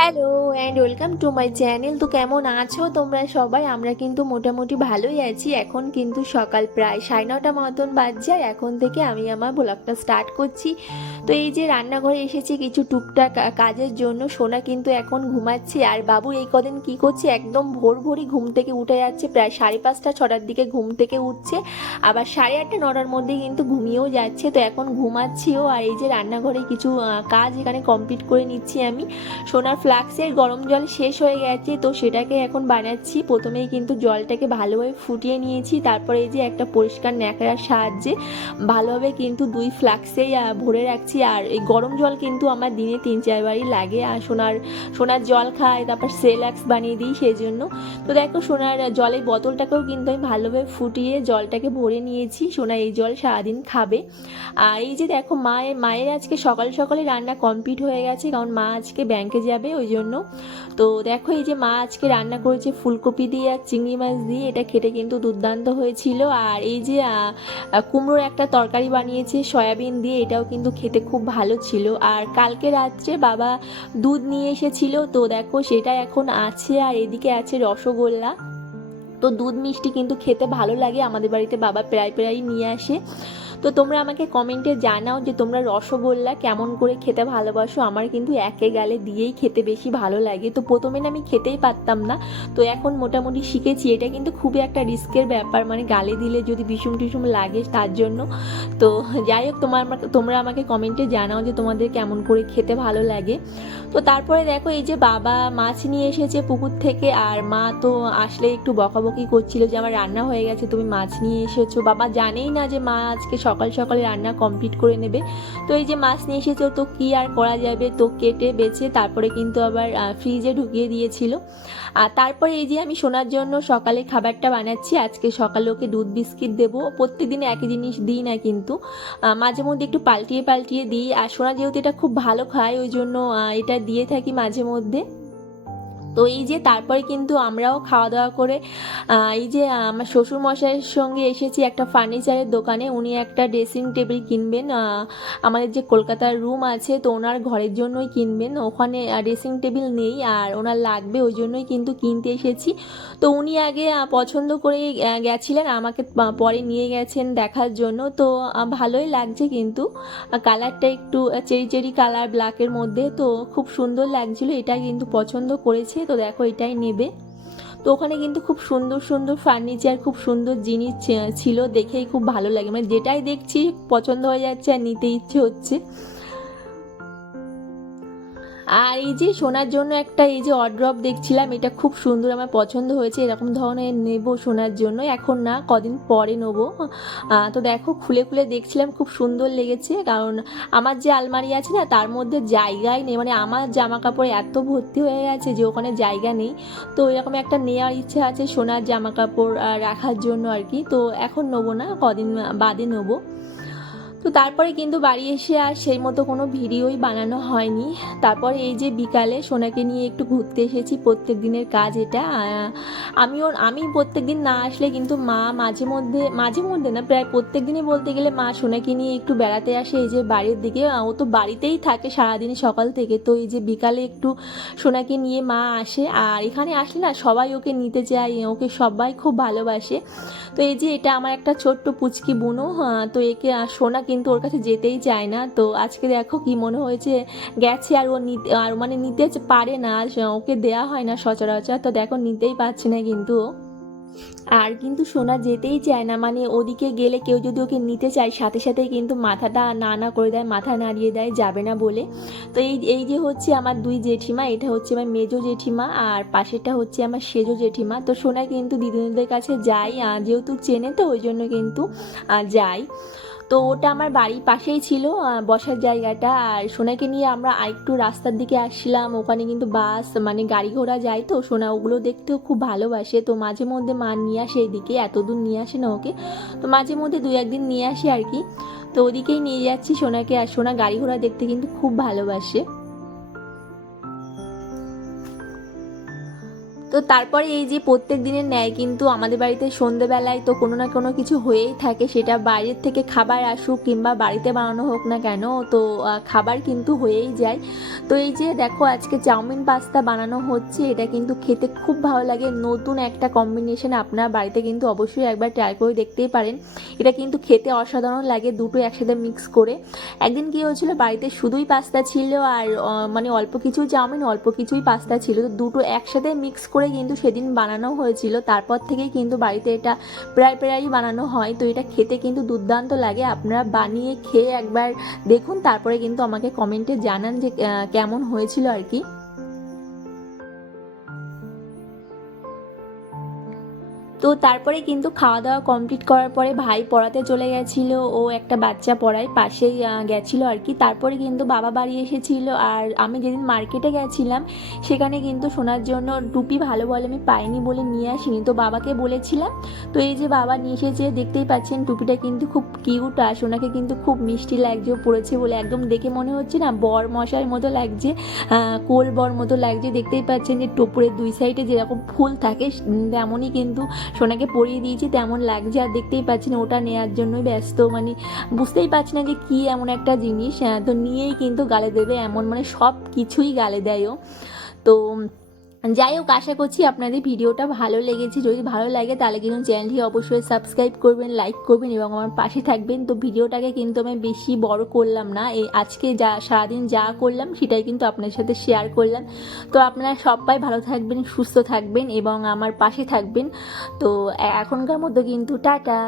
Hello and welcome to my channel. তো কেমন আছো তোমরা সবাই? আমরা কিন্তু মোটামুটি ভালোই আছি। এখন কিন্তু সকাল প্রায় 9:30 মতন বাজছে। এখন থেকে আমি আমার ব্লগটা স্টার্ট করছি। তো এই যে রান্নাঘরে এসেছি কিছু টুকটাক কাজের জন্য। সোনা কিন্তু এখন ঘুমাচ্ছে, আর বাবু এই কদিন কি করছে, একদম ভোরই ঘুম থেকে উঠে যাচ্ছে। প্রায় 5:30 6টার দিকে ঘুম থেকে উঠছে, আবার 8:30 9টার মধ্যে কিন্তু ঘুমিয়েও যাচ্ছে। তো এখন ঘুমাচ্ছিও, আর এই যে রান্নাঘরে কিছু কাজ এখানে কমপ্লিট করে নিচ্ছি আমি। সোনার ফ্লাক্সের গরম জল শেষ হয়ে গেছে, তো সেটাকে এখন বানাচ্ছি। প্রথমেই কিন্তু জলটাকে ভালোভাবে ফুটিয়ে নিয়েছি, তারপরে এই যে একটা পরিষ্কার ন্যাকড়ার সাহায্যে ভালোভাবে কিন্তু 2 ফ্লাক্সেই ভরে রাখছি। আর এই গরম জল কিন্তু আমার দিনে 3-4 বারই লাগে। আর সোনার জল খায়, তারপর সেলাক্স বানিয়ে দিই সেই জন্য। তো দেখো সোনার জলের বোতলটাকেও কিন্তু আমি ভালোভাবে ফুটিয়ে জলটাকে ভরে নিয়েছি। সোনা এই জল সারাদিন খাবে। আর এই যে দেখো মায়ের আজকে সকাল সকালে রান্না কমপ্লিট হয়ে গেছে, কারণ মা আজকে ব্যাংকে যাবে ওই জন্য। তো দেখো এই যে মা আজকে রান্না করেছে ফুলকপি দিয়ে আর চিংড়ি মাছ দিয়ে, এটা খেতে কিন্তু দুর্দান্ত হয়েছিল। আর এই যে কুমড়োর একটা তরকারি বানিয়েছে সয়াবিন দিয়ে, এটাও কিন্তু খেতে খুব ভালো ছিল। আর কালকে রাত্রে বাবা দুধ নিয়ে এসেছিল, তো দেখো সেটা এখন আছে। আর এদিকে আছে রসগোল্লা। তো দুধ মিষ্টি কিন্তু খেতে ভালো লাগে, আমাদের বাড়িতে বাবা প্রায় নিয়ে আসে। তো তোমরা আমাকে কমেন্টে জানাও যে তোমরা রসগোল্লা কেমন করে খেতে ভালোবাসো। আমার কিন্তু একে গালে দিয়েই খেতে বেশি ভালো লাগে। তো প্রথমে না আমি খেতেই পারতাম না, তো এখন মোটামুটি শিখেছি। এটা কিন্তু খুবই একটা রিস্কের ব্যাপার, মানে গালে দিলে যদি বিষুম টিসুম লাগে তার জন্য। তো যাই হোক, তোমরা আমাকে কমেন্টে জানাও যে তোমাদের কেমন করে খেতে ভালো লাগে। তো তারপরে দেখো এই যে বাবা মাছ নিয়ে এসেছে পুকুর থেকে, আর মা তো আসলে একটু বকাবকি করছিল যে আমার রান্না হয়ে গেছে, তুমি মাছ নিয়ে এসেছো। বাবা জানেই না যে মা আজকে সকাল সকালে রান্না কমপ্লিট করে নেবে। তো এই যে মাছ নিয়ে এসেছো, তো কি আর করা যাবে, তো কেটে বেছে তারপরে কিন্তু আবার ফ্রিজে ঢুকিয়ে দিয়েছিল। আর তারপরে এই যে আমি সোনার জন্য সকালে খাবারটা বানাচ্ছি। আজকে সকালে ওকে দুধ বিস্কিট দেবো। প্রত্যেকদিন একই জিনিস দিই না কিন্তু, মাঝে মধ্যে একটু পাল্টিয়ে দিই। আর সোনা যেহেতু এটা খুব ভালো খায়, ওই জন্য এটা দিয়ে থাকি মাঝে মধ্যে। তো এই যে তারপরে কিন্তু আমরাও খাওয়া দাওয়া করে এই যে আমার শ্বশুর মশাইয়ের সঙ্গে এসেছি একটা ফার্নিচারের দোকানে। উনি একটা ড্রেসিং টেবিল কিনবেন, আমাদের যে কলকাতার রুম আছে, তো ওনার ঘরের জন্যই কিনবেন। ওখানে ড্রেসিং টেবিল নেই, আর ওনার লাগবে, ওই জন্যই কিন্তু কিনতে এসেছি। তো উনি আগে পছন্দ করে গেছিলেন, আমাকে পরে নিয়ে গেছেন দেখার জন্য। তো ভালোই লাগছে কিন্তু, কালারটা একটু চেরি কালার ব্ল্যাকের মধ্যে, তো খুব সুন্দর লাগছিল। এটা কিন্তু পছন্দ করেছে, তো দেখো এটাই নেবে। তো ওখানে কিন্তু খুব সুন্দর সুন্দর ফার্নিচার, খুব সুন্দর জিনিস ছিল, দেখেই খুব ভালো লাগে। মানে যেটাই দেখছি পছন্দ হয়ে যাচ্ছে আর নিতে ইচ্ছে হচ্ছে। আর এই যে সোনার জন্য একটা এই যে অড্রপ দেখছিলাম, এটা খুব সুন্দর, আমার পছন্দ হয়েছে। এরকম ধরনের নেব সোনার জন্য, এখন না কদিন পরে নেবো। তো দেখো খুলে দেখছিলাম, খুব সুন্দর লেগেছে। কারণ আমার যে আলমারি আছে না, তার মধ্যে জায়গাই নেই, মানে আমার জামা কাপড় এত ভর্তি হয়ে গেছে যে ওখানে জায়গা নেই। তো এরকম একটা নেওয়ার ইচ্ছা আছে সোনার জামা কাপড় রাখার জন্য আর কি। তো এখন নেবো না, কদিন বাদে নেবো। তো তারপরে কিন্তু বাড়ি এসে আর সেই মতো কোনো ভিডিওই বানানো হয়নি। তারপর এই যে বিকালে সোনাকে নিয়ে একটু ঘুরতে এসেছি, প্রত্যেক দিনের কাজ এটা। আমি প্রত্যেক দিন না আসলে কিন্তু মা মাঝে মধ্যে না, প্রায় প্রত্যেক দিনই বলতে গেলে মা সোনাকে নিয়ে একটু বেড়াতে আসে এই যে বাড়ির দিকে। ও তো বাড়িতেই থাকে সারাদিন সকাল থেকে। তো এই যে বিকালে একটু সোনাকে নিয়ে মা আসে, আর এখানে আসলে না সবাই ওকে নিতে চায়, ওকে সবাই খুব ভালোবাসে। তো এই যে এটা আমার একটা ছোট্ট পুচকি বুনো, তো একে সোনা কিন্তু ওর কাছে যেতেই চায় না। তো আজকে দেখো কি মনে হয়েছে, গেছে, আর ও নিতে মানে নিতে পারে না, আর ওকে দেয়া হয় না সচরাচর। তো দেখো নিতেই পারছে না কিন্তু ও। আর কিন্তু সোনা যেতেই চায় না, মানে ওদিকে গেলে কেউ যদি ওকে নিতে চায় সাথে সাথেই কিন্তু মাথাটা না করে দেয়, মাথা নাড়িয়ে দেয় যাবে না বলে। তো এই যে হচ্ছে আমার 2 জেঠিমা, এটা হচ্ছে আমার মেজো জেঠিমা, আর পাশেরটা হচ্ছে আমার সেজো জেঠিমা। তো সোনা কিন্তু দিদিদের কাছে যায়, যেহেতু চেনে, তো ওই জন্য কিন্তু যায়। তো ওটা আমার বাড়ির পাশেই ছিল বসার জায়গাটা। আর সোনাকে নিয়ে আমরা আরেকটু রাস্তার দিকে আসছিলাম, ওখানে কিন্তু বাস মানে গাড়ি ঘোড়া যায়, তো সোনা ওগুলো দেখতেও খুব ভালোবাসে। তো মাঝে মধ্যে মা নিয়ে আসে এইদিকে, এত দূর নিয়ে আসে না ওকে, তো মাঝে মধ্যে 2-1 দিন নিয়ে আসে আর কি। তো ওদিকেই নিয়ে যাচ্ছি সোনাকে। আর সোনা গাড়ি ঘোড়া দেখতে কিন্তু খুব ভালোবাসে। তো তারপরে এই যে প্রত্যেক দিনের ন্যায় কিন্তু আমাদের বাড়িতে সন্ধেবেলায় তো কোনো না কোনো কিছু হয়েই থাকে, সেটা বাইরের থেকে খাবার আসুক কিংবা বাড়িতে বানানো হোক না কেন, তো খাবার কিন্তু হয়েই যায়। তো এই যে দেখো আজকে চাউমিন পাস্তা বানানো হচ্ছে, এটা কিন্তু খেতে খুব ভালো লাগে, নতুন একটা কম্বিনেশন, আপনার বাড়িতে কিন্তু অবশ্যই একবার ট্রাই করে দেখতেই পারেন। এটা কিন্তু খেতে অসাধারণ লাগে দুটো একসাথে মিক্স করে। একদিন কি হয়েছিল, বাড়িতে শুধুই পাস্তা ছিল আর মানে অল্প কিছু চাউমিন অল্প কিছুই পাস্তা ছিল, তো দুটো একসাথে মিক্স করে কিন্তু সেদিন বানানো হয়েছিল। তারপর থেকেই কিন্তু বাড়িতে এটা প্রায়ই বানানো হয়। তো এটা খেতে কিন্তু দুর্দান্ত লাগে, আপনারা বানিয়ে খেয়ে একবার দেখুন, তারপরে কিন্তু আমাকে কমেন্টে জানান যে কেমন হয়েছিল আর কি। তো তারপরে কিন্তু খাওয়া দাওয়া কমপ্লিট করার পরে ভাই পড়াতে চলে গেছিলো, ও একটা বাচ্চা পড়ায় পাশেই গেছিলো আর কি। তারপরে কিন্তু বাবা বাড়ি এসেছিল, আর আমি যেদিন মার্কেটে গেছিলাম সেখানে কিন্তু সোনার জন্য টুপি ভালো বলে আমি পাইনি বলে নিয়ে আসিনি, তো বাবাকে বলেছিলাম। তো এই যে বাবা নিয়ে এসেছে, দেখতেই পাচ্ছেন টুপিটা কিন্তু খুব কিউট, আর সোনাকে কিন্তু খুব মিষ্টি লাগছে পড়েছে বলে, একদম দেখে মনে হচ্ছে না বর মশার মতো লাগছে, কোল বর মতো লাগছে। দেখতেই পাচ্ছেন যে টোপরের দুই সাইডে যেরকম ফুল থাকে তেমনই কিন্তু সোনাকে পরিয়ে দিয়েছি, তেমন লাগছে। আর দেখতেই পাচ্ছেন ওটা নেওয়ার জন্যই ব্যস্ত, মানে বুঝতেই পারছি না যে কী এমন একটা জিনিস, তো নিয়েই কিন্তু গালে দেবে এমন, মানে সব কিছুই গালে দেয় ও। তো যাই হোক, আশা করছি আপনাদের ভিডিওটা ভালো লেগেছে। যদি ভালো লাগে তাহলে কিন্তু চ্যানেলটি অবশ্যই সাবস্ক্রাইব করবেন, লাইক করবেন এবং আমার পাশে থাকবেন। তো ভিডিওটাকে কিন্তু আমি বেশি বড় করলাম না, এই আজকে যা সারাদিন যা করলাম সেটাই কিন্তু আপনার সাথে শেয়ার করলাম। তো আপনারা সবাই ভালো থাকবেন, সুস্থ থাকবেন এবং আমার পাশে থাকবেন। তো এখনকার মতো কিন্তু টাটা।